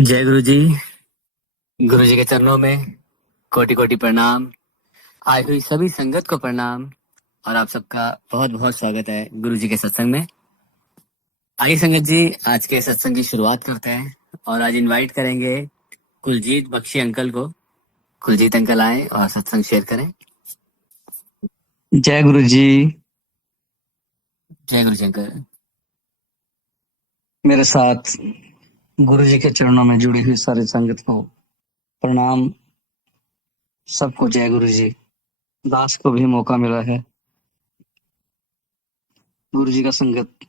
जय गुरु जी। गुरु जी के चरणों में कोटि कोटि प्रणाम। आई हुई सभी संगत को प्रणाम और आप सबका बहुत बहुत स्वागत है गुरु जी के सत्संग में। आइए संगत जी, आज के सत्संग की शुरुआत करते हैं और आज इनवाइट करेंगे कुलजीत बख्शी अंकल को। कुलजीत अंकल आए और सत्संग शेयर करें। जय गुरु जी। जय गुरु जी अंकल। मेरे साथ गुरु जी के चरणों में जुड़ी हुई सारी संगत को प्रणाम। सबको जय गुरु जी। दास को भी मौका मिला है गुरु जी का संगत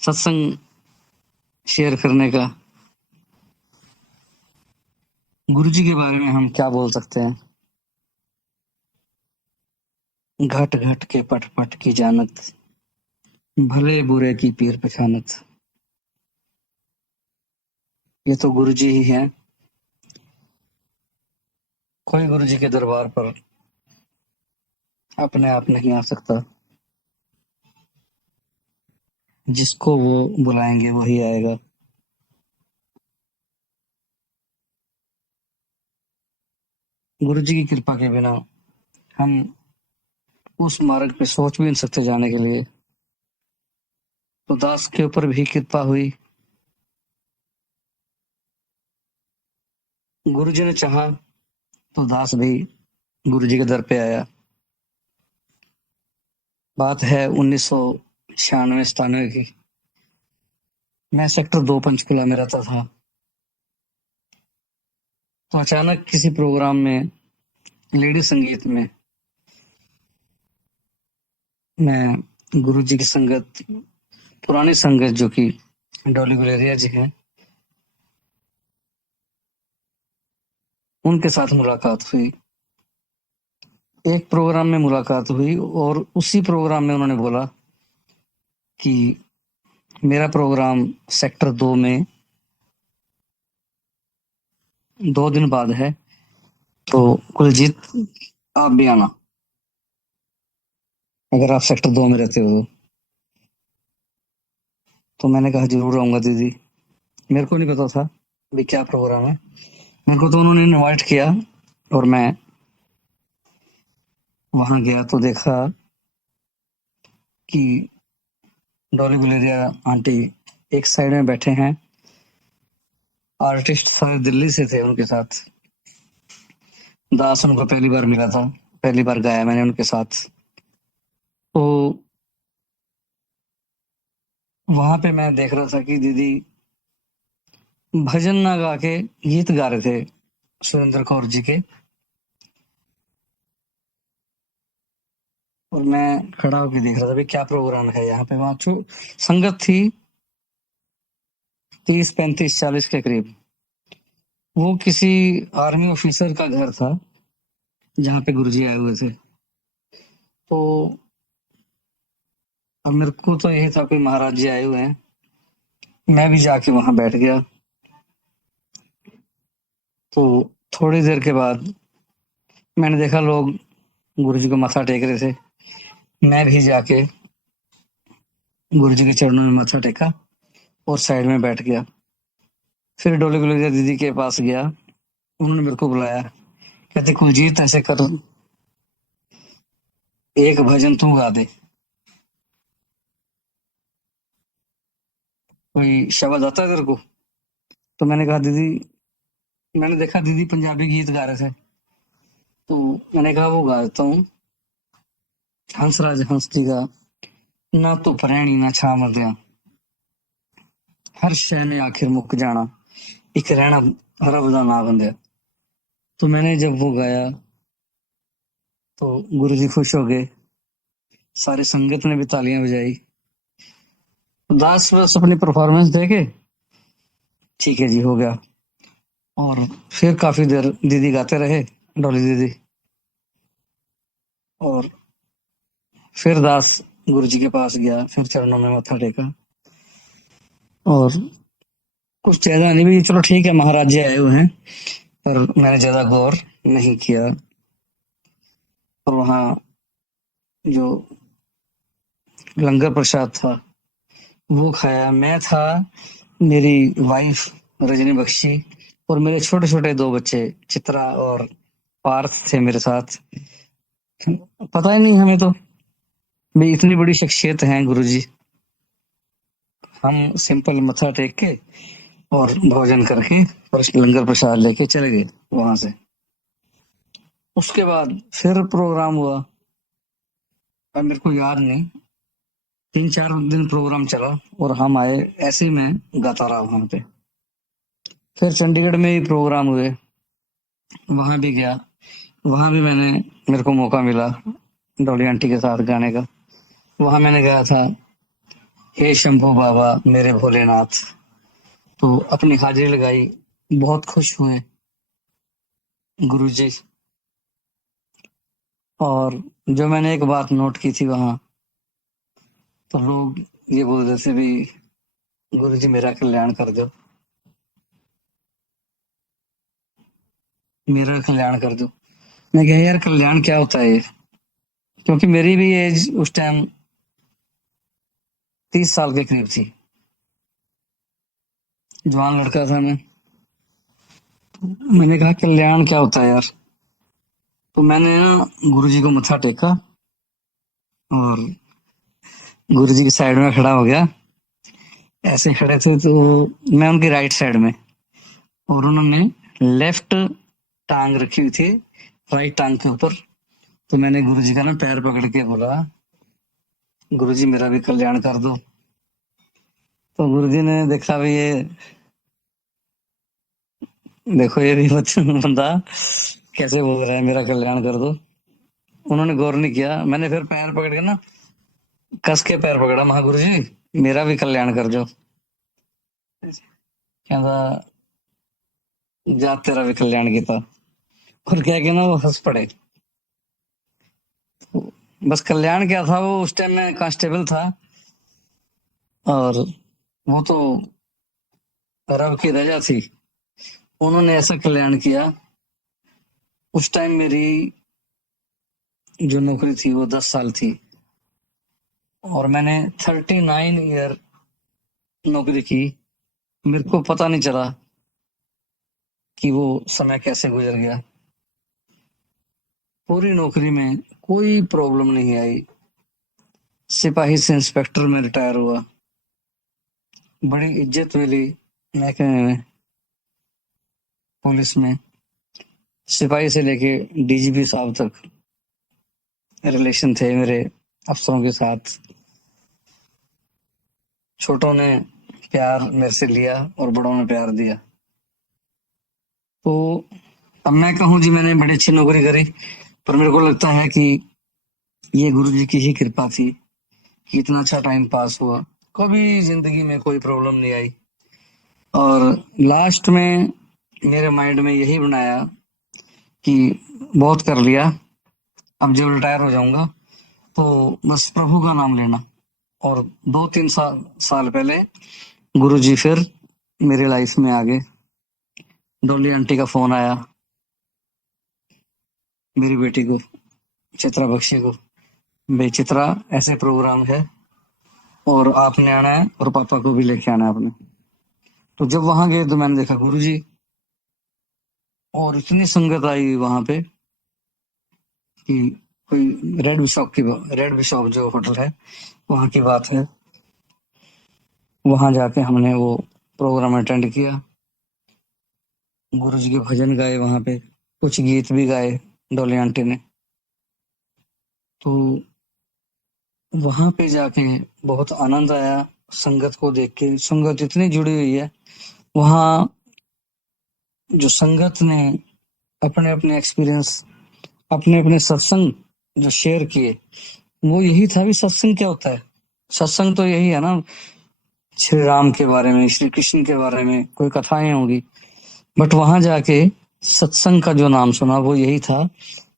सत्संग शेयर करने का। गुरु जी के बारे में हम क्या बोल सकते हैं। घट घट के पट पट की जानत, भले बुरे की पीर पहचानत। ये तो गुरु जी ही हैं। कोई गुरु जी के दरबार पर अपने आप नहीं आ सकता, जिसको वो बुलाएंगे वही आएगा। गुरु जी की कृपा के बिना हम उस मार्ग पे सोच भी नहीं सकते जाने के लिए। तो दास के ऊपर भी कृपा हुई। गुरु जी ने चाहा तो दास भी गुरु जी के दर पे आया। बात है 1996-97 की। मैं सेक्टर 2 पंचकुला में रहता था। तो अचानक किसी प्रोग्राम में लेडी संगीत में मैं गुरु जी की संगत, पुरानी संगत जो कि डॉली गुलेरिया जी हैं, उनके साथ मुलाकात हुई। एक प्रोग्राम में मुलाकात हुई और उसी प्रोग्राम में उन्होंने बोला कि मेरा प्रोग्राम सेक्टर 2 में 2 दिन बाद है, तो कुलजीत आप भी आना अगर आप सेक्टर 2 में रहते हो। तो मैंने कहा जरूर आऊंगा दीदी। मेरे को नहीं पता था भी क्या प्रोग्राम है। मेरे को तो उन्होंने इनवाइट किया और मैं वहां गया तो देखा कि डॉली गुलेरिया आंटी एक साइड में बैठे हैं। आर्टिस्ट सारे दिल्ली से थे उनके साथ। दास उनको पहली बार मिला था, पहली बार गाया मैंने उनके साथ। तो वहां पे मैं देख रहा था कि दीदी भजन ना गा के गीत गा रहे थे सुरेंद्र कौर जी के। और मैं खड़ा होकर देख रहा था भाई क्या प्रोग्राम है यहाँ पे। वहां संगत थी 30-35-40 के करीब। वो किसी आर्मी ऑफिसर का घर था जहाँ पे गुरुजी आए हुए थे। तो अब मेरे को तो यही था कि महाराज जी आए हुए हैं। मैं भी जाके वहां बैठ गया। तो थोड़ी देर के बाद मैंने देखा लोग गुरुजी को माथा टेक रहे थे। मैं भी जाके गुरुजी के चरणों में माथा टेका और साइड में बैठ गया। फिर डोले गुलेरिया दीदी के पास गया। उन्होंने मेरे को बुलाया, कहते कुलजीत ऐसे कर, एक भजन तू गा दे, कोई शब्द आता है तेरे को। तो मैंने कहा दीदी, मैंने देखा दीदी पंजाबी गीत गा रहे थे तो मैंने कहा वो गा देता हूँ। हंसराज हंसती का ना तो परैनी ना छा मरदिया, हर शय ने आखिर मुक जाना, एक रहना रब दा ना बंदिया। तो मैंने जब वो गाया तो गुरुजी खुश हो गए। सारी संगत ने भी तालियां बजाई। दास बस अपनी परफॉर्मेंस देके ठीक है जी हो गया। और फिर काफी देर दीदी गाते रहे, डॉली दीदी। और फिर दास गुरु जी के पास गया, फिर चरणों में माथा टेका। और कुछ ज्यादा नहीं भी, चलो ठीक है महाराज जी आए हुए हैं, पर मैंने ज्यादा गौर नहीं किया। और वहाँ जो लंगर प्रसाद था वो खाया। मैं था, मेरी वाइफ रजनी बख्शी और मेरे छोटे छोटे दो बच्चे चित्रा और पार्थ थे मेरे साथ। पता ही नहीं हमें तो भाई इतनी बड़ी शख्सियत हैं गुरुजी। हम सिंपल मत्था टेक के और भोजन करके और लंगर प्रसाद लेके चले गए वहां से। उसके बाद फिर प्रोग्राम हुआ, अब मेरे को याद नहीं, 3-4 दिन प्रोग्राम चला और हम आए, ऐसे ही मैं गाता रहा वहां पे। फिर चंडीगढ़ में ही प्रोग्राम हुए, वहां भी गया। वहां भी मेरे को मौका मिला डॉली आंटी के साथ गाने का। वहां मैंने गाया था हे शंभू बाबा मेरे भोलेनाथ। तो अपनी हाजिरी लगाई, बहुत खुश हुए गुरुजी। और जो मैंने एक बात नोट की थी वहां, तो लोग ये बोल रहे थे भी गुरुजी मेरा कल्याण कर दो, मेरा कल्याण कर दो। मैं कहा यार कल्याण क्या होता है ये, क्योंकि मेरी भी एज उस टाइम 30 साल के करीब थी, जवान लड़का था मैं। मैंने कहा कल्याण क्या होता है यार। तो मैंने ना गुरुजी को मत्था टेका और गुरुजी की साइड में खड़ा हो गया। ऐसे खड़े थे तो मैं उनकी राइट साइड में, और उन्होंने लेफ्ट टांग रखी हुई थी राइट टांग के ऊपर। तो मैंने गुरुजी का ना पैर पकड़ के बोला गुरुजी मेरा भी कल्याण कर दो। तो गुरुजी ने देखा भी ये देखो ये भी बंदा कैसे बोल रहा है मेरा कल्याण कर दो। उन्होंने गौर नहीं किया, मैंने फिर पैर पकड़ के ना कस के पैर पकड़ा, महा गुरुजी मेरा भी कल्याण कर दो। कहता जा तेरा भी कल्याण किया, और कह के ना वो हंस पड़े। बस कल्याण क्या था, वो उस टाइम में कांस्टेबल था और वो तो रब की रजा थी, उन्होंने ऐसा कल्याण किया। उस टाइम मेरी जो नौकरी थी वो 10 साल थी और मैंने 39 ईयर नौकरी की। मेरे को पता नहीं चला कि वो समय कैसे गुजर गया। पूरी नौकरी में कोई प्रॉब्लम नहीं आई, सिपाही से इंस्पेक्टर में रिटायर हुआ, बड़ी इज्जत मिली महकमे में, पुलिस में, सिपाही से लेके डीजीपी साहब तक रिलेशन थे मेरे अफसरों के साथ। छोटों ने प्यार मेरे से लिया और बड़ों ने प्यार दिया। तो अब मैं कहूँ जी मैंने बड़ी अच्छी नौकरी करी, पर मेरे को लगता है कि ये गुरुजी की ही कृपा थी कि इतना अच्छा टाइम पास हुआ, कभी जिंदगी में कोई प्रॉब्लम नहीं आई। और लास्ट में मेरे माइंड में यही बनाया कि बहुत कर लिया, अब जब रिटायर हो जाऊंगा तो बस प्रभु का नाम लेना। और 2-3 साल पहले गुरुजी फिर मेरी लाइफ में आ गए। डॉली आंटी का फोन आया मेरी बेटी को, चित्रा बख्शी को, भाई चित्रा ऐसे प्रोग्राम है और आपने आना है और पापा को भी लेके आना है आपने। तो जब वहां गए तो मैंने देखा गुरुजी, और इतनी संगत आई वहां पे कि कोई रेड बिशॉप जो होटल है वहां की बात है। वहां जाके हमने वो प्रोग्राम अटेंड किया, गुरुजी के भजन गाए वहां पे, कुछ गीत भी गाए डॉली आंटी ने। तो वहां पे जाके बहुत आनंद आया संगत को देख के। संगत इतनी जुड़ी हुई है वहां, जो संगत ने अपने अपने एक्सपीरियंस, अपने अपने सत्संग जो शेयर किए, वो यही था भी सत्संग क्या होता है। सत्संग तो यही है ना, श्री राम के बारे में, श्री कृष्ण के बारे में कोई कथाएं होंगी। बट वहां जाके सत्संग का जो नाम सुना वो यही था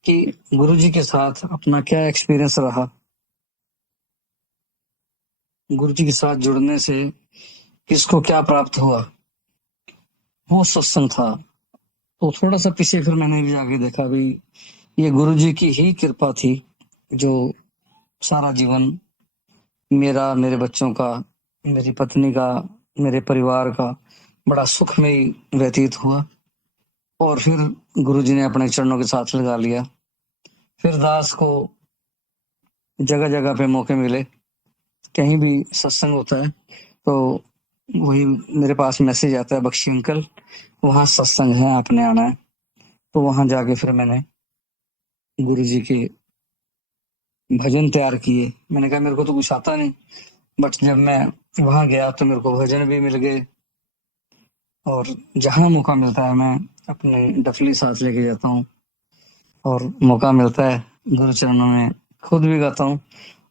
कि गुरुजी के साथ अपना क्या एक्सपीरियंस रहा, गुरुजी के साथ जुड़ने से किसको क्या प्राप्त हुआ, वो सत्संग था। तो थोड़ा सा पीछे फिर मैंने भी आगे देखा भी ये गुरुजी की ही कृपा थी जो सारा जीवन मेरा, मेरे बच्चों का, मेरी पत्नी का, मेरे परिवार का, बड़ा सुखमयी व्यतीत हुआ। और फिर गुरुजी ने अपने चरणों के साथ लगा लिया। फिर दास को जगह जगह पे मौके मिले, कहीं भी सत्संग होता है तो वही मेरे पास मैसेज आता है, बख्शी अंकल वहां सत्संग है, आपने आना है। तो वहां जाके फिर मैंने गुरुजी के भजन तैयार किए। मैंने कहा मेरे को तो कुछ आता नहीं, बट जब मैं वहां गया तो मेरे को भजन भी मिल गए। और जहां मौका मिलता है मैं अपने डफली साथ लेके जाता हूँ, और मौका मिलता है गुरु चरणों में खुद भी गाता हूँ,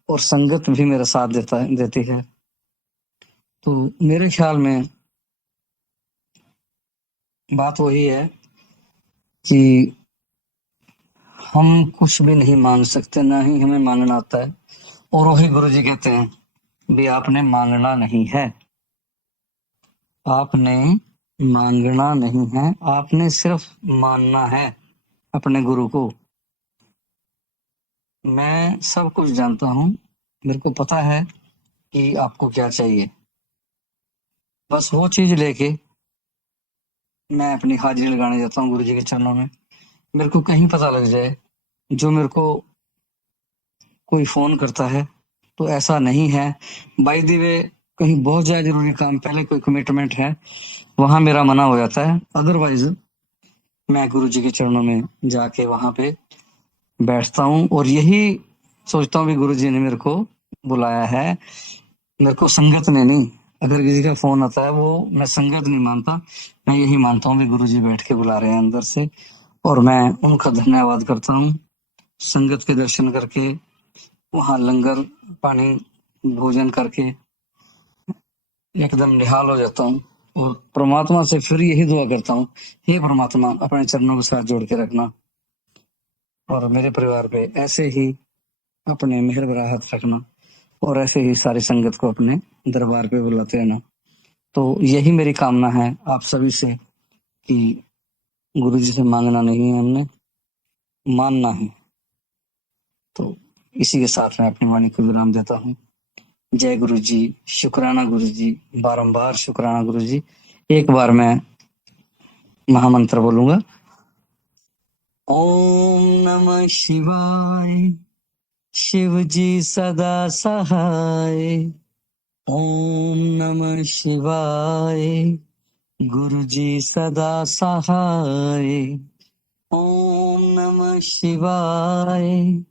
और संगत भी मेरा साथ देती है। तो मेरे ख्याल में बात वही है कि हम कुछ भी नहीं मांग सकते, ना ही हमें मांगना आता है। और वही गुरुजी कहते हैं भी आपने मांगना नहीं है, आपने मांगना नहीं है, आपने सिर्फ मानना है अपने गुरु को। मैं सब कुछ जानता हूँ, मेरे को पता है कि आपको क्या चाहिए, बस वो चीज लेके मैं अपनी हाजिरी लगाने जाता हूँ गुरुजी के चरणों में। मेरे को कहीं पता लग जाए, जो मेरे को कोई फोन करता है तो ऐसा नहीं है बाय द वे, कहीं बहुत ज्यादा जरूरी काम, पहले कोई कमिटमेंट है, वहां मेरा मना हो जाता है। अदरवाइज मैं गुरुजी के चरणों में जाके वहां पे बैठता हूँ, और यही सोचता हूँ भी गुरुजी ने मेरे को बुलाया है, मेरे को संगत ने नहीं। अगर किसी का फोन आता है वो मैं संगत नहीं मानता, मैं यही मानता हूँ भी गुरुजी बैठ के बुला रहे हैं अंदर से, और मैं उनका धन्यवाद करता हूँ। संगत के दर्शन करके, वहां लंगर पानी भोजन करके एकदम निहाल हो जाता हूँ, और परमात्मा से फिर यही दुआ करता हूँ, हे परमात्मा अपने चरणों के साथ जोड़ के रखना, और मेरे परिवार पे ऐसे ही अपने मेहर भरा हाथ रखना, और ऐसे ही सारी संगत को अपने दरबार पे बुलाते रहना। तो यही मेरी कामना है आप सभी से कि गुरुजी से मांगना नहीं है, हमने मानना है। तो इसी के साथ मैं अपनी वाणी को विराम देता हूँ। जय गुरु जी, शुक्राना गुरु जी, बारंबार शुक्राना गुरु जी। एक बार मैं महामंत्र बोलूंगा। ओम नमः शिवाय, शिव जी सदा सहाय। ओम नमः शिवाय, गुरु जी सदा सहाय। ओम नमः शिवाय,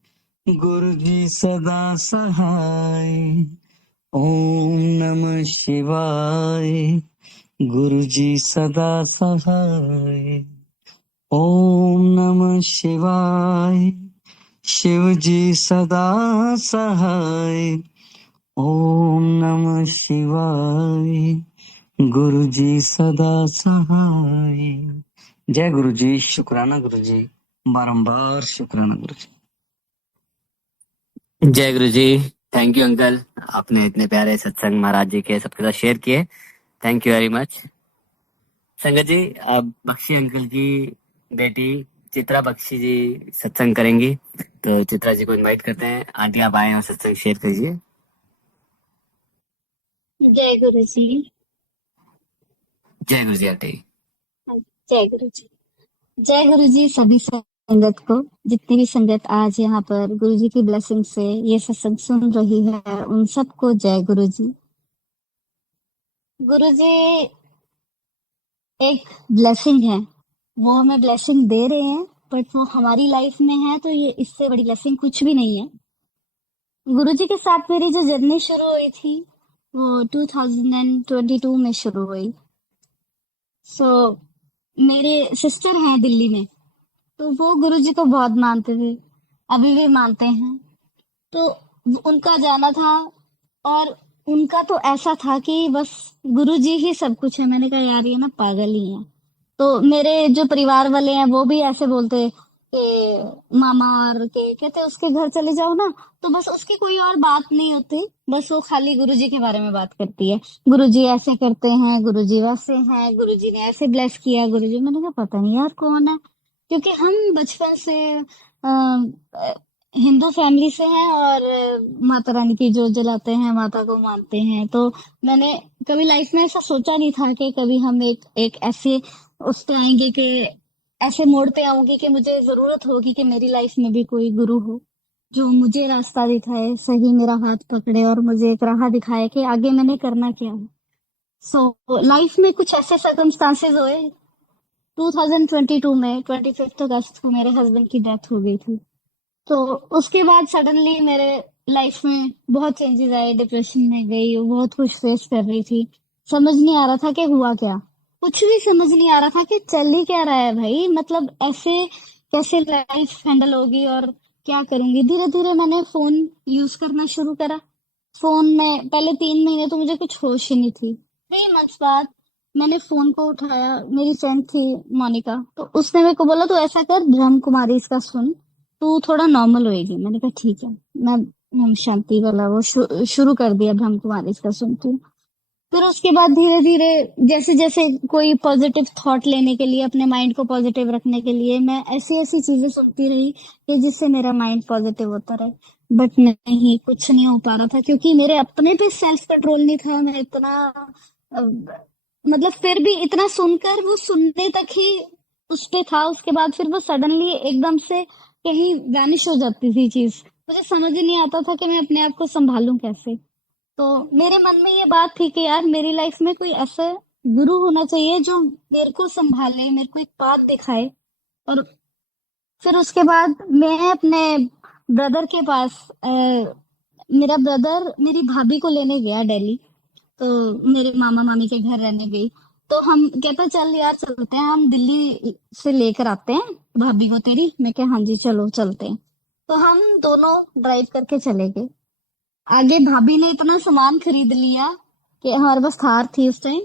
गुरु जी सदा सहाय। ओम नमः शिवाय, गुरु जी सदा सहाय। ओम नमः शिवाय, शिव जी सदा सहाय। ओम नमः शिवाय, गुरु जी सदा सहाय। जय गुरु जी, शुक्राना गुरु जी, बारंबार शुक्राना गुरु जी। जय गुरु जी। थैंक यू अंकल, आपने इतने प्यारे सत्संग महाराज जी के सबके साथ शेयर किए। Thank you very much. संगत जी, अब बख्शी अंकल की बेटी चित्रा बख्शी जी सत्संग करेंगी, तो चित्रा जी को इनवाइट करते हैं। आंटी आप आए और सत्संग शेयर कीजिए। जय गुरु जी। जय गुरु जी आंटी। जय गुरु जी। जय गुरु जी सभी संगत को, जितनी भी संगत आज यहाँ पर गुरु जी की ब्लेसिंग से ये सत्संग सुन रही है, उन सबको जय गुरु जी। गुरु जी एक ब्लेसिंग है, वो हमें ब्लेसिंग दे रहे हैं, बट वो हमारी लाइफ में है तो ये इससे बड़ी ब्लेसिंग कुछ भी नहीं है। गुरु जी के साथ मेरी जो जर्नी शुरू हुई थी वो 2022 में शुरू हुई। सो मेरे सिस्टर हैं दिल्ली में, तो वो गुरुजी को बहुत मानते थे, अभी भी मानते हैं। तो उनका जाना था, और उनका तो ऐसा था कि बस गुरुजी ही सब कुछ है। मैंने कहा यार ये ना पागल ही है। तो मेरे जो परिवार वाले हैं वो भी ऐसे बोलते कि मामा और के कहते उसके घर चले जाओ ना, तो बस उसकी कोई और बात नहीं होती, बस वो खाली गुरुजी के बारे में बात करती है। गुरुजी ऐसे करते हैं, गुरुजी वैसे हैं, गुरुजी ने ऐसे ब्लेस किया, गुरुजी। मैंने कहा पता नहीं यार कौन है, क्योंकि हम बचपन से हिंदू फैमिली से हैं और माता रानी की जोत जलाते हैं, माता को मानते हैं। तो मैंने कभी लाइफ में ऐसा सोचा नहीं था कि कभी हम एक एक ऐसे उस पे आएंगे कि ऐसे मोड़ पे आऊंगी कि मुझे जरूरत होगी कि मेरी लाइफ में भी कोई गुरु हो जो मुझे रास्ता दिखाए, सही मेरा हाथ पकड़े और मुझे एक राह दिखाए कि आगे मैंने करना क्या है। सो लाइफ में कुछ ऐसे सर्कमस्टांसेस हुए। 2022 में 25 अगस्त को मेरे हस्बैंड की डेथ हो गई थी। तो उसके बाद सडनली मेरे लाइफ में बहुत चेंजेस आए, डिप्रेशन में गई, बहुत कुछ फेस कर रही थी। समझ नहीं आ रहा था कि हुआ क्या, कुछ भी समझ नहीं आ रहा था कि चल ही क्या रहा है भाई, मतलब ऐसे कैसे लाइफ हैंडल होगी और क्या करूंगी। धीरे धीरे मैंने फोन यूज करना शुरू करा। फोन में पहले 3 महीने तो मुझे कुछ होश ही नहीं थी। 3 मंथ्स बाद मैंने फोन को उठाया, मेरी फ्रेंड थी मोनिका, तो उसने मेरे को बोला तू ऐसा कर, ब्रह्म कुमारी इसका सुन, तू थोड़ा नॉर्मल होएगी। मैंने कहा ठीक है। मैं हम शांति वाला वो शुरू कर दिया ब्रह्म कुमारी इसका सुनती हूँ। फिर उसके बाद धीरे धीरे जैसे जैसे कोई पॉजिटिव थॉट लेने के लिए, अपने माइंड को पॉजिटिव रखने के लिए मैं ऐसी ऐसी चीजें सुनती रही कि जिससे मेरा माइंड पॉजिटिव होता रहे। बट नहीं, कुछ नहीं हो पा रहा था क्योंकि मेरे अपने पे सेल्फ कंट्रोल नहीं था। मैं इतना मतलब फिर भी इतना सुनकर वो सुनने तक ही उस पे था। उसके बाद फिर वो सडनली एकदम से कहीं वैनिश हो जाती थी चीज। मुझे समझ ही नहीं आता था कि मैं अपने आप को संभालूं कैसे। तो मेरे मन में ये बात थी कि यार मेरी लाइफ में कोई ऐसा गुरु होना चाहिए जो मेरे को संभाले, मेरे को एक पाथ दिखाए। और फिर उसके बाद मैं अपने ब्रदर के पास मेरा ब्रदर मेरी भाभी को लेने गया दिल्ली। तो मेरे मामा मामी के घर रहने गई। तो हम कहता चल यार चलते हैं, हम दिल्ली से लेकर आते हैं भाभी को तेरी। मैं क्या, हाँ जी चलो चलते हैं। तो हम दोनों ड्राइव करके चले गए। आगे भाभी ने इतना सामान खरीद लिया कि हमारे पास थार थी उस टाइम।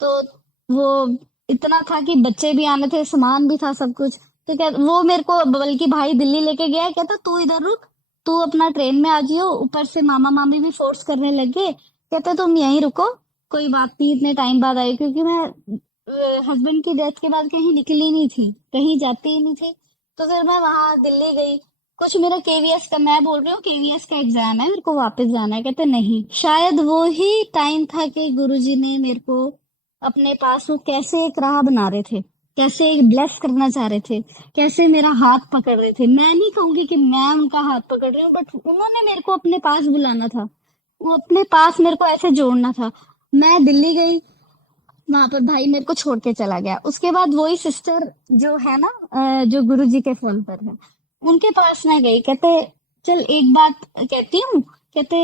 तो वो इतना था कि बच्चे भी आने थे, सामान भी था, सब कुछ। तो क्या वो मेरे को बल्कि भाई दिल्ली लेके गया, कहता तू इधर रुक, तू अपना ट्रेन में आ जियो। ऊपर से मामा मामी भी फोर्स करने लगे, कहते तुम यहीं रुको, कोई बात नहीं, इतने टाइम बाद आई। क्योंकि मैं हस्बैंड की डेथ के बाद कहीं निकली नहीं थी, कहीं जाती ही नहीं थी। तो फिर मैं वहां दिल्ली गई। कुछ मेरा केवीएस का, मैं बोल रही हूँ केवीएस का एग्जाम है, मेरे को वापस जाना है। कहते नहीं, शायद वो ही टाइम था कि गुरुजी ने मेरे को अपने पास, वो कैसे एक राह बना रहे थे, कैसे एक ब्लेस करना चाह रहे थे, कैसे मेरा हाथ पकड़ रहे थे। मैं नहीं कहूंगी कि मैं उनका हाथ पकड़ रही हूँ, बट उन्होंने मेरे को अपने पास बुलाना था, वो अपने पास मेरे को ऐसे जोड़ना था। मैं दिल्ली गई, वहां पर भाई मेरे को छोड़ के चला गया। उसके बाद वही सिस्टर जो है ना, जो गुरु जी के फोन पर है, उनके पास मैं गई। कहते चल एक बात कहती हूँ। कहते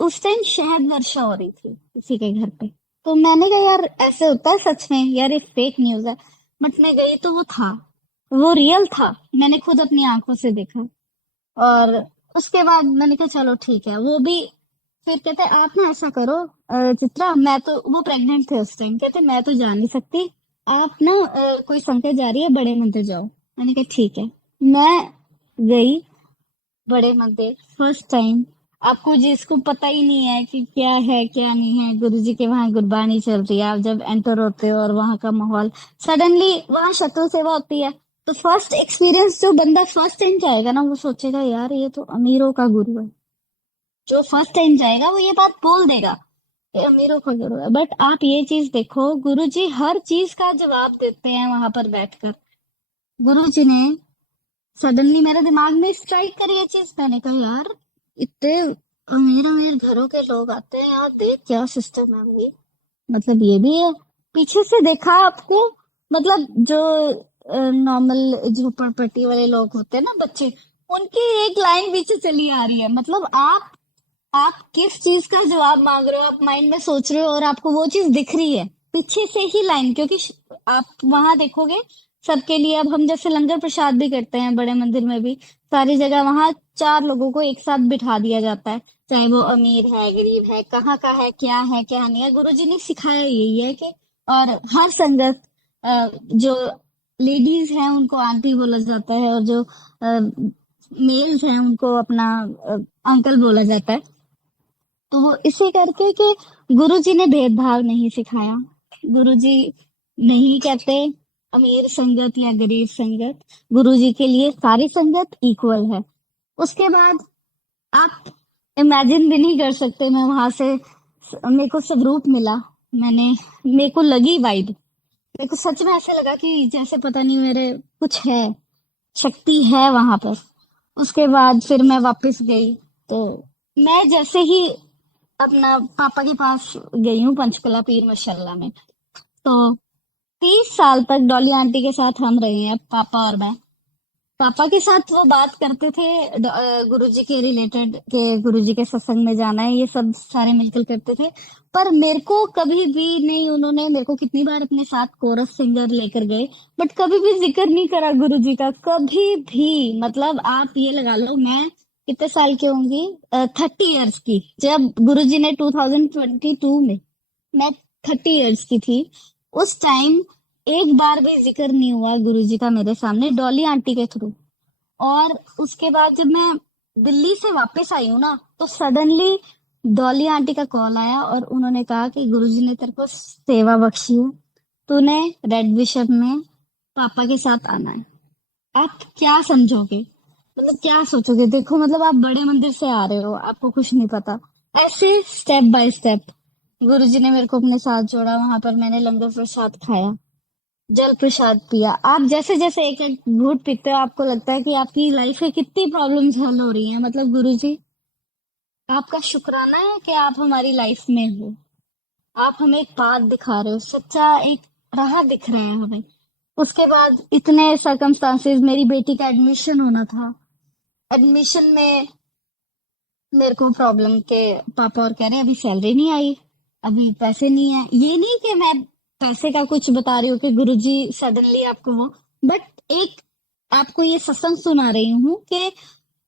उस टाइम शहद वर्षा हो रही थी किसी के घर पे। तो मैंने कहा यार ऐसे होता है सच में, यार ये फेक न्यूज है। बट मैं गई तो वो था, वो रियल था, मैंने खुद अपनी आंखों से देखा। और उसके बाद मैंने कहा चलो ठीक है। वो भी फिर कहते आप ना ऐसा करो, चित्रा, मैं तो, वो प्रेग्नेंट थे उस टाइम, कहते मैं तो जा नहीं सकती, आप ना कोई संगत जा रही है, बड़े मंदिर जाओ। मैंने कहा ठीक है। मैं गई बड़े मंदिर फर्स्ट टाइम। आपको जिसको पता ही नहीं है कि क्या है क्या नहीं है, गुरुजी के वहां गुरबानी चल रही है, आप जब एंटर होते हो और वहां का माहौल, सडनली वहां शत्रु सेवा होती है। तो फर्स्ट एक्सपीरियंस जो बंदा फर्स्ट टाइम जाएगा ना, वो सोचेगा यार ये तो अमीरों का गुरु है। जो फर्स्ट टाइम जाएगा वो ये बात बोल देगा, ये अमीरों का गुरु है। बट आप ये चीज देखो, गुरु जी हर चीज का जवाब देते हैं वहां पर बैठकर। गुरु जी ने सडनली मेरे दिमाग में स्ट्राइक करी ये चीज। मैंने कहा यार इतने अमीर अमीर घरों के लोग आते हैं यार, देख क्या सिस्टम है भाई, मतलब ये भी है। पीछे से देखा आपको, मतलब जो नॉर्मल झोपड़पट्टी वाले लोग होते हैं ना, बच्चे, उनकी एक लाइन पीछे चली आ रही है। मतलब आप किस चीज का जवाब मांग रहे हो, आप माइंड में सोच रहे हो और आपको वो चीज दिख रही है पीछे से ही लाइन। क्योंकि आप वहां देखोगे सबके लिए, अब हम जैसे लंगर प्रसाद भी करते हैं बड़े मंदिर में भी, सारी जगह वहां 4 लोगों को एक साथ बिठा दिया जाता है, चाहे वो अमीर है गरीब है, कहाँ का है क्या नहीं है। गुरुजी ने सिखाया यही है कि, और हर संगत, जो लेडीज हैं उनको आंटी बोला जाता है, और जो मेल्स हैं उनको अपना अंकल बोला जाता है। तो वो इसे करके कि गुरुजी ने भेदभाव नहीं सिखाया। गुरुजी नहीं कहते अमीर संगत या गरीब संगत, गुरुजी के लिए सारी संगत इक्वल है। उसके बाद आप इमेजिन भी नहीं कर सकते, मैं वहां से मेरे को सब रूप मिला। मैंने मेरे को लगी वाइब, मेरे को सच में ऐसा लगा कि जैसे पता नहीं मेरे कुछ है, शक्ति है वहां पर। उसके बाद फिर मैं वापस गई, तो मैं जैसे ही अपना पापा के पास गई हूँ पंचकुला पीर माशाल्लाह में, तो 30 साल तक डॉली आंटी के साथ हम रहे हैं, पापा और मैं। पापा के साथ वो बात करते थे गुरुजी के रिलेटेड, के गुरुजी के सत्संग में जाना है, ये सब सारे मिलकर करते थे। पर मेरे को कभी भी नहीं, उन्होंने मेरे को कितनी बार अपने साथ कोरस सिंगर लेकर गए, बट कभी भी जिक्र नहीं करा गुरुजी का, कभी भी। मतलब आप ये लगा लो, मैं कितने साल की होंगी, 30 इयर्स की, जब गुरुजी ने 2022 में, मैं 30 इयर्स की थी उस टाइम, एक बार भी जिक्र नहीं हुआ गुरुजी का मेरे सामने, डॉली आंटी के थ्रू। और उसके बाद जब मैं दिल्ली से वापस आई हूँ ना, तो सडनली डॉली आंटी का कॉल आया और उन्होंने कहा कि गुरुजी ने तेरे को सेवा बख्शी है, तूने रेड बिशप में पापा के साथ आना है। आप क्या समझोगे, मतलब क्या सोचोगे? देखो, मतलब आप बड़े मंदिर से आ रहे हो, आपको कुछ नहीं पता, ऐसे स्टेप बाय स्टेप गुरुजी ने मेरे को अपने साथ जोड़ा। वहां पर मैंने लंगर प्रसाद खाया, जल प्रसाद पिया। आप जैसे जैसे एक एक घूंट पीते हो, आपको लगता है कि आपकी लाइफ में कितनी प्रॉब्लम्स हल हो रही हैं। मतलब गुरुजी, आपका शुक्राना है कि आप हमारी लाइफ में हो, आप हमें एक पाथ दिखा रहे हो, सच्चा एक राह दिख रहा है हमें। उसके बाद इतने सर्कमस्टांसेस, मेरी बेटी का एडमिशन होना था, एडमिशन में मेरे को प्रॉब्लम के पापा और कह रहे हैं अभी सैलरी नहीं आई, अभी पैसे नहीं है। ये नहीं कि मैं पैसे का कुछ बता रही हूँ कि गुरुजी सडनली आपको वो, बट एक आपको ये सत्संग सुना रही हूँ कि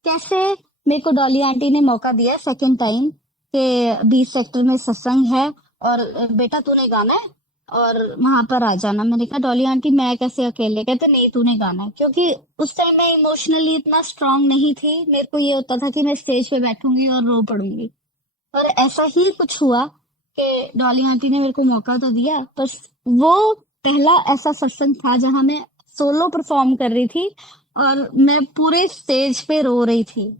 कैसे मेरे को डॉली आंटी ने मौका दिया सेकंड टाइम कि 20 सेक्टर में सत्संग है और बेटा तूने गाना है और वहां पर आ जाना। मैंने कहा डॉली आंटी मैं कैसे अकेले? कहते नहीं तूने गाना है, क्योंकि उस टाइम मैं इमोशनली इतना स्ट्रांग नहीं थी। मेरे को ये होता था कि मैं स्टेज पे बैठूंगी और रो पड़ूंगी, और ऐसा ही कुछ हुआ कि डॉली आंटी ने मेरे को मौका तो दिया, पर वो पहला ऐसा सत्संग था जहां मैं सोलो परफॉर्म कर रही थी और मैं पूरे स्टेज पे रो रही थी,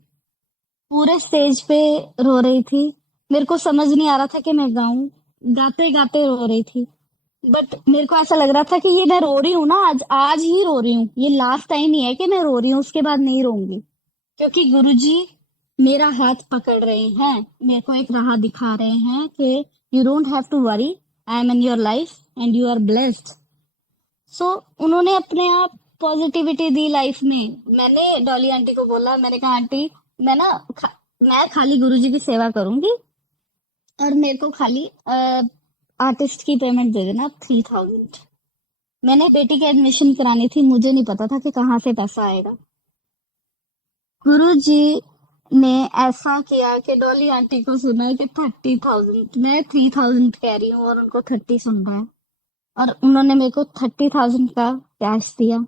पूरे स्टेज पे रो रही थी। मेरे को समझ नहीं आ रहा था कि मैं गाऊं, गाते गाते रो रही थी। बट मेरे को ऐसा लग रहा था कि ये मैं रो रही हूँ ना, आज आज ही रो रही हूँ, ये लास्ट टाइम ही है कि मैं रो रही हूँ, उसके बाद नहीं रोऊंगी। क्योंकि गुरुजी मेरा हाथ पकड़ रहे हैं, मेरे को एक राह दिखा रहे हैं कि you don't have to worry, I am in your life and you are blessed. So उन्होंने अपने आप पॉजिटिविटी दी लाइफ में। मैंने डॉली आंटी को बोला, मैंने कहा आंटी मैं ना मैं खाली गुरुजी की सेवा करूंगी और मेरे को खाली आर्टिस्ट की पेमेंट दे देना 3000। मैंने बेटी की एडमिशन करानी थी, मुझे नहीं पता था कि कहाँ से पैसा आएगा। गुरुजी ने ऐसा किया कि डॉली आंटी को सुना कि 30,000, मैं 3000 कह रही हूँ और उनको 30 सुन रहा है, और उन्होंने मेरे को 30,000 का कैश दिया।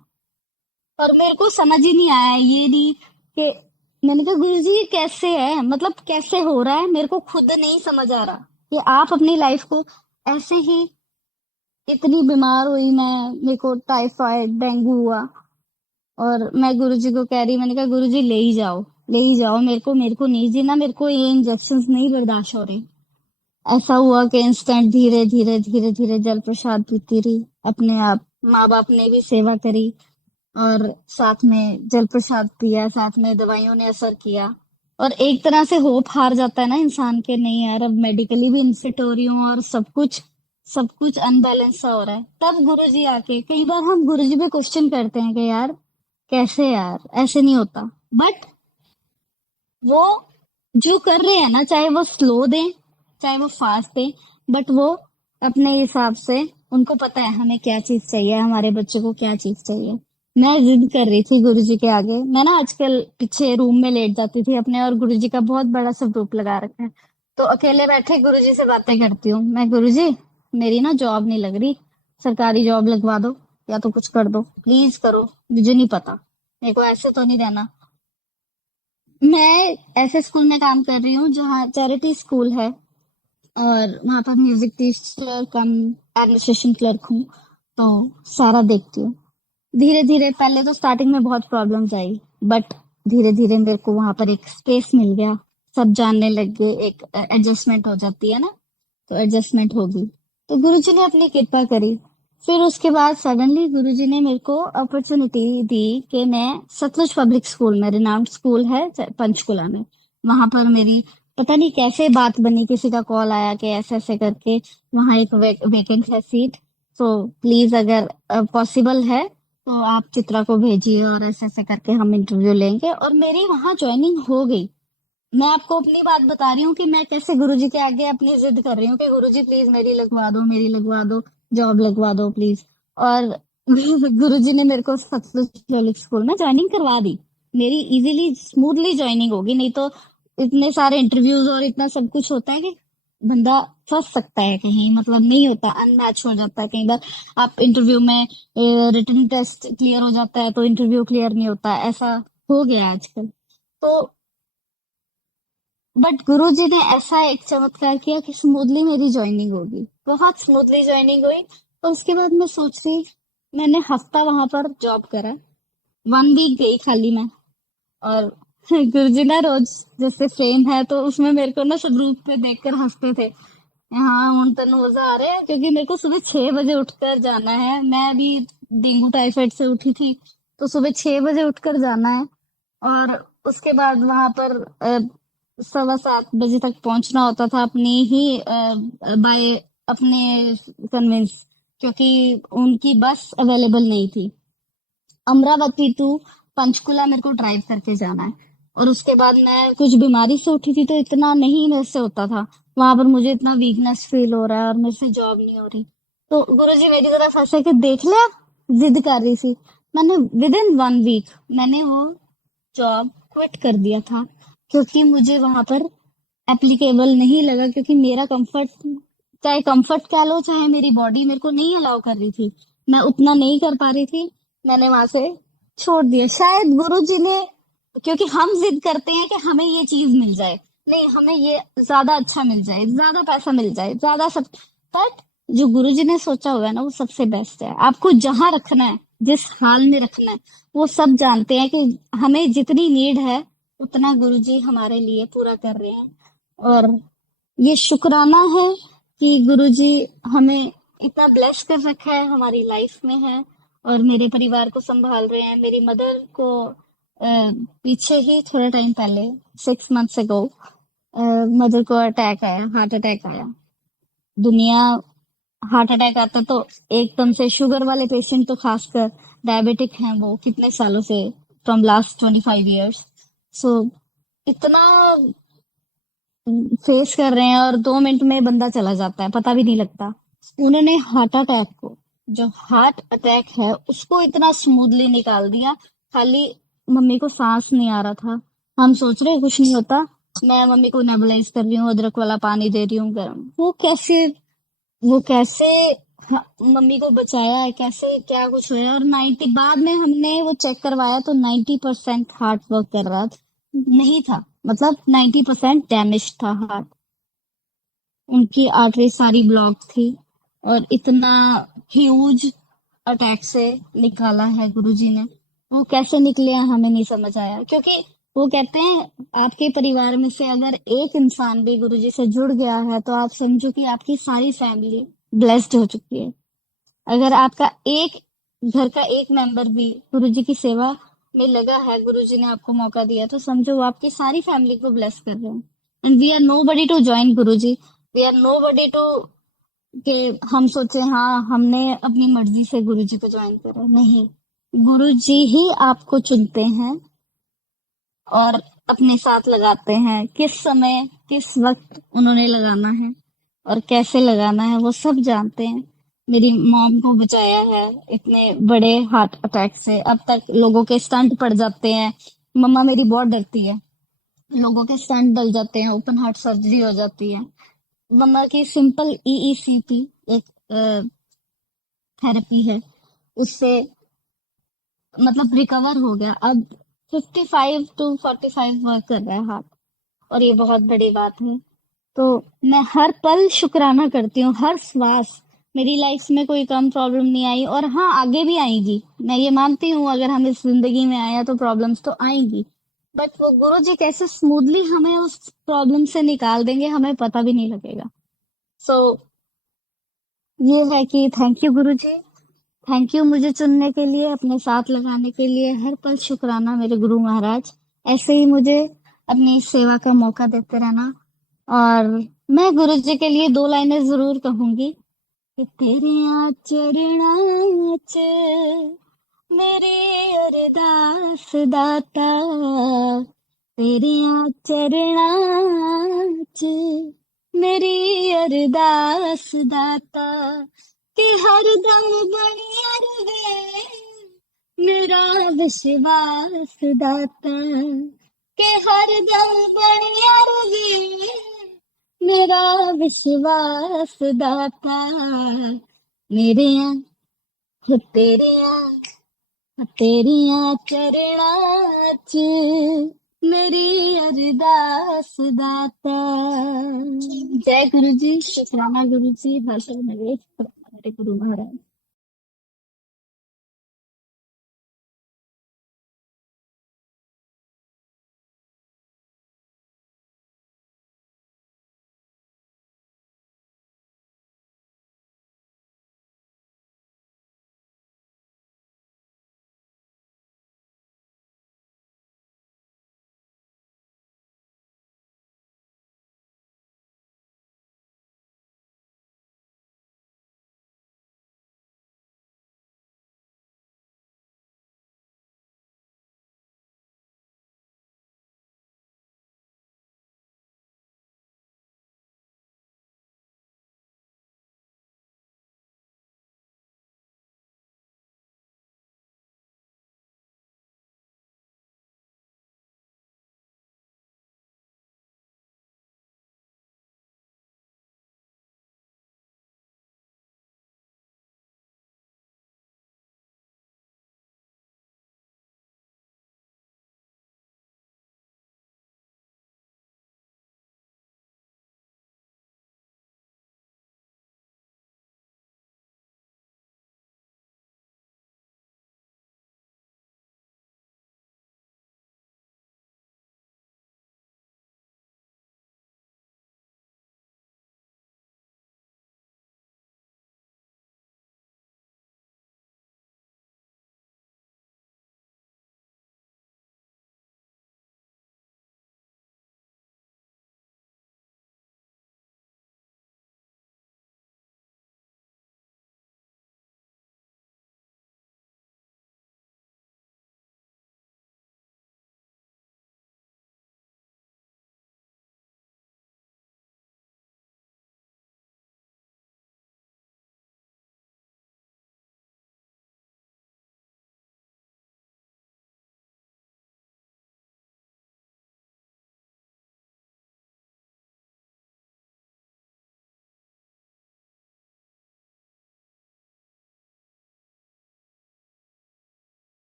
और मेरे को समझ ही नहीं आया, ये नहीं कि मैंने कहा गुरुजी ये कैसे है, मतलब कैसे हो रहा है, मेरे को खुद नहीं समझ आ रहा कि आप अपनी लाइफ को ऐसे ही। इतनी बीमार हुई मैं, मेरे को टाइफाइड डेंगू हुआ, और मैं गुरुजी को कह रही, मैंने कहा गुरुजी ले ही जाओ, ले ही जाओ, मेरे को नहीं जीना, मेरे को ये इंजेक्शंस नहीं बर्दाश्त हो रहे। ऐसा हुआ कि इंस्टेंट धीरे धीरे धीरे धीरे जल प्रसाद पीती रही अपने आप। माँ बाप ने भी सेवा करी और साथ में जल प्रसाद पिया, साथ में दवाइयों ने असर किया, और एक तरह से होप हार जाता है ना इंसान के, नहीं यार अब मेडिकली भी इनफिट हो रही हूँ और सब कुछ अनबैलेंस सा हो रहा है। तब गुरुजी आके, कई बार हम गुरुजी पे क्वेश्चन करते हैं कि यार कैसे, यार ऐसे नहीं होता, बट वो जो कर रहे हैं ना, चाहे वो स्लो दें चाहे वो फास्ट दें, बट वो अपने हिसाब से, उनको पता है हमें क्या चीज चाहिए, हमारे बच्चे को क्या चीज चाहिए। मैं जिद कर रही थी गुरुजी के आगे, मैं ना आजकल पीछे रूम में लेट जाती थी अपने, और गुरुजी का बहुत बड़ा सा ग्रुप लगा रखा है, तो अकेले बैठे गुरुजी से बातें करती हूँ मैं, गुरुजी मेरी ना जॉब नहीं लग रही, सरकारी जॉब लगवा दो या तो कुछ कर दो, प्लीज करो, मुझे नहीं पता, मेरे को ऐसे तो नहीं रहना। मैं ऐसे स्कूल में काम कर रही हूँ जहाँ चैरिटी स्कूल है, और वहां पर म्यूजिक टीचर कम एडमिनिस्ट्रेशन क्लर्क हूँ, तो सारा देखती हूँ। धीरे धीरे पहले तो स्टार्टिंग में बहुत प्रॉब्लम्स आई, बट धीरे धीरे मेरे को वहां पर एक स्पेस मिल गया, सब जानने लग गए, एक एडजस्टमेंट हो जाती है ना, तो एडजस्टमेंट होगी। तो गुरुजी ने अपनी कृपा करी। फिर उसके बाद सडनली गुरुजी ने मेरे को अपॉर्चुनिटी दी कि मैं सतलुज पब्लिक स्कूल में, रिनाउंड स्कूल है पंचकुला में, वहां पर मेरी पता नहीं कैसे बात बनी, किसी का कॉल आया कि ऐसे ऐसे करके वहां एक वेकेंट है सीट, तो प्लीज अगर पॉसिबल है तो आप चित्रा को भेजिए और ऐसे ऐसे करके हम इंटरव्यू लेंगे। और मेरी वहां ज्वाइनिंग हो गई। मैं आपको अपनी बात बता रही हूँ कि मैं कैसे गुरुजी के आगे अपनी जिद कर रही हूँ कि गुरुजी प्लीज मेरी लगवा दो, मेरी लगवा दो, जॉब लगवा दो प्लीज। और गुरुजी ने मेरे को सतलुज पब्लिक स्कूल में ज्वाइनिंग करवा दी। मेरी इजीली स्मूथली ज्वाइनिंग होगी, नहीं तो इतने सारे इंटरव्यूज और इतना सब कुछ होता है कि बंदा फंस सकता है कहीं, मतलब नहीं होता, अनमैच हो जाता है कई बार। आप इंटरव्यू में रिटन टेस्ट क्लियर हो जाता है तो इंटरव्यू क्लियर नहीं होता, ऐसा हो गया आजकल। तो बट गुरुजी ने ऐसा एक चमत्कार किया कि स्मूथली मेरी ज्वाइनिंग होगी, बहुत स्मूथली ज्वाइनिंग हुई। और उसके बाद मैं सोच रही, मैंने हफ्ता वहां पर जॉब करा, 1 वीक गई खाली मैं। और गुरुजी ना रोज जैसे फ्रेम है तो उसमें मेरे को ना सब रूप पे देखकर हंसते थे। हाँ उन तनु मजा आ रहा है, क्योंकि मेरे को सुबह 6 बजे उठकर जाना है। मैं अभी डेंगू टाइफाइड से उठी थी, तो सुबह 6 बजे उठकर जाना है। और उसके बाद वहां पर 7:15 बजे तक पहुंचना होता था अपनी ही बाय अपने कन्वेंस, क्योंकि उनकी बस अवेलेबल नहीं थी। अमरावती टू पंचकुला मेरे को ड्राइव करके जाना है। और उसके बाद मैं कुछ बीमारी से उठी थी तो इतना नहीं मेरे से होता था, वहां पर मुझे इतना वीकनेस फील हो रहा है और मेरे से जॉब नहीं हो रही। तो गुरुजी मेरी तरफ ऐसे कि देख लिया, जिद कर रही थी। मैंने विद इन 1 वीक मैंने वो जॉब क्विट कर दिया था, क्योंकि मुझे वहां पर एप्लीकेबल नहीं लगा, क्योंकि मेरा कंफर्ट, चाहे कंफर्ट कह लो चाहे मेरी बॉडी मेरे को नहीं अलाउ कर रही थी, मैं उतना नहीं कर पा रही थी। मैंने वहां से छोड़ दिया। शायद गुरुजी ने, क्योंकि हम जिद करते हैं कि हमें ये चीज मिल जाए, नहीं हमें ये ज्यादा अच्छा मिल जाए, ज्यादा पैसा मिल जाए, ज्यादा सब, बट जो गुरुजी ने सोचा हुआ है ना वो सबसे बेस्ट है। आपको जहां रखना है, जिस हाल में रखना है, वो सब जानते हैं कि हमें जितनी नीड है उतना गुरुजी हमारे लिए पूरा कर रहे हैं। और ये शुक्राना है कि गुरुजी हमें इतना ब्लेस कर रखा है, हमारी लाइफ में है और मेरे परिवार को संभाल रहे हैं। मेरी मदर को पीछे ही थोड़ा टाइम पहले, 6 मंथ्स अगो, मदर को अटैक आया, हार्ट अटैक आया। दुनिया, हार्ट अटैक आता तो एकदम से, शुगर वाले पेशेंट तो खासकर, डायबिटिक हैं वो कितने सालों से, फ्रॉम लास्ट 25 years। सो इतना फेस कर रहे हैं और 2 मिनट में बंदा चला जाता है, पता भी नहीं लगता। उन्होंने हार्ट अटैक को, जो हार्ट अटैक है उसको इतना स्मूथली निकाल दिया। खाली मम्मी को सांस नहीं आ रहा था, हम सोच रहे कुछ नहीं होता, मैं मम्मी को नेबुलाइज कर रही हूँ, अदरक वाला पानी दे रही हूँ गर्म, वो कैसे मम्मी को बचाया है, कैसे क्या कुछ हुआ। और 90 बाद में हमने वो चेक करवाया तो 90% हार्ट वर्क कर रहा नहीं था, मतलब 90% डैमेज था हार्ट। उनकी आर्टरी सारी ब्लॉक थी और इतना ह्यूज अटैक से निकाला है गुरुजी ने। वो कैसे निकले हैं हमें नहीं समझ आया, क्योंकि वो कहते हैं आपके परिवार में से अगर एक इंसान भी गुरुजी से जुड़ गया है तो आप समझो कि आपकी सारी फैमिली ब्लेस्ड हो चुकी है। अगर आपका एक घर का एक मेंबर भी गुरुजी की सेवा में लगा है, गुरुजी ने आपको मौका दिया, तो समझो वो आपकी सारी फैमिली को ब्लेस कर रहे हैं। And we are nobody to join Guruji, we are nobody to कि हम सोचे हाँ हमने अपनी मर्जी से गुरुजी को ज्वाइन करा, नहीं, गुरुजी ही आपको चुनते हैं और अपने साथ लगाते हैं। किस समय किस वक्त उन्होंने लगाना है और कैसे लगाना है वो सब जानते हैं। मेरी मॉम को बचाया है इतने बड़े हार्ट अटैक से, अब तक लोगों के स्टंट पड़ जाते हैं। मम्मा मेरी बहुत डरती है, लोगों के स्टंट डल जाते हैं, ओपन हार्ट सर्जरी हो जाती है। मम्मा की सिंपल ईईसीपी एक थेरेपी है, उससे मतलब रिकवर हो गया। अब 55 to 45 वर्क कर रहा है हार्ट, और ये बहुत बड़ी बात है। तो मैं हर पल शुक्राना करती हूँ, हर श्वास। मेरी लाइफ में कोई कम प्रॉब्लम नहीं आई, और हाँ आगे भी आएगी, मैं ये मानती हूँ अगर हम इस जिंदगी में आया तो प्रॉब्लम्स तो आएंगी, बट वो गुरु जी कैसे स्मूथली हमें उस प्रॉब्लम से निकाल देंगे हमें पता भी नहीं लगेगा। सो ये है कि thank you Guru ji, thank you मुझे चुनने के लिए, अपने साथ लगाने के लिए। हर पल शुक्राना मेरे गुरु महाराज। ऐसे ही मुझे अपनी सेवा का मौका देते रहना। और मैं गुरु जी के लिए 2 लाइनें जरूर कहूंगी कि तेरे चरणा च मेरी अरदास दाता, तेरिया चरणा च मेरी अरदास दाता, कि हर दम बनिया रहे मेरा विश्वास दाता, कि हर दम बनिया रहे मेरा विश्वास दाता। मेरे यहाँ तेरिया चरणा च मेरी अरदास दाता। जय गुरु जी, शुक्राना गुरु जी, हर मेरे गुरु महाराज।